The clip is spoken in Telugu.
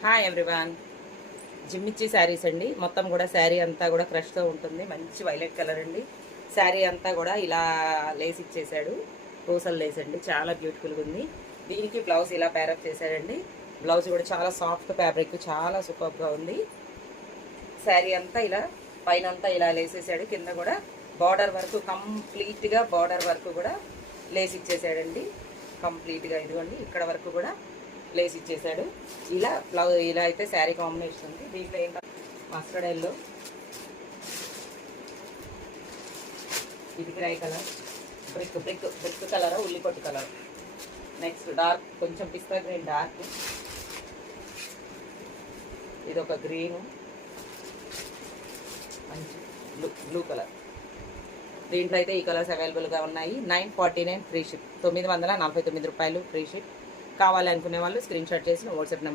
హాయ్ ఎవ్రీవన్, జిమ్మిచ్చి శారీస్ అండి. మొత్తం కూడా శారీ అంతా కూడా క్రష్తో ఉంటుంది. మంచి వైలెట్ కలర్ అండి. శారీ అంతా కూడా ఇలా లేస్ ఇచ్చేసాడు, పూసలు లేస్ అండి. చాలా బ్యూటిఫుల్గా ఉంది. దీనికి బ్లౌజ్ ఇలా ప్యారప్ చేశాడండి. బ్లౌజ్ కూడా చాలా సాఫ్ట్ ఫ్యాబ్రిక్, చాలా సూపర్గా ఉంది. శారీ అంతా ఇలా పైన అంతా ఇలా లేసేసాడు. కింద కూడా బార్డర్ వరకు కంప్లీట్గా బార్డర్ వరకు కూడా లేస్ ఇచ్చేసాడండి. కంప్లీట్గా ఇదిగోండి ఇక్కడ వరకు కూడా లేస్ ఇచ్చేసాడు. ఇలా బ్లౌజ్ ఇలా అయితే శారీ కాంబినేషన్ ఉంది. దీంట్లో ఏంటో మస్టర్డ్ ఎల్లో, ఇది grey colour, brick brick brick colour, ఉల్లిపొట్టు కలర్. నెక్స్ట్ డార్క్, కొంచెం పిస్తా గ్రీన్ డార్క్, ఇది ఒక గ్రీను, మంచి బ్లూ కలర్. దీంట్లో అయితే ఈ కలర్స్ అవైలబుల్గా ఉన్నాయి. 949 ఫ్రీ షిప్, 949 రూపాయలు ఫ్రీ షిప్. కావాలనుకునే వాళ్ళు స్క్రీన్ షాట్ చేసి వాట్సాప్ నెంబర్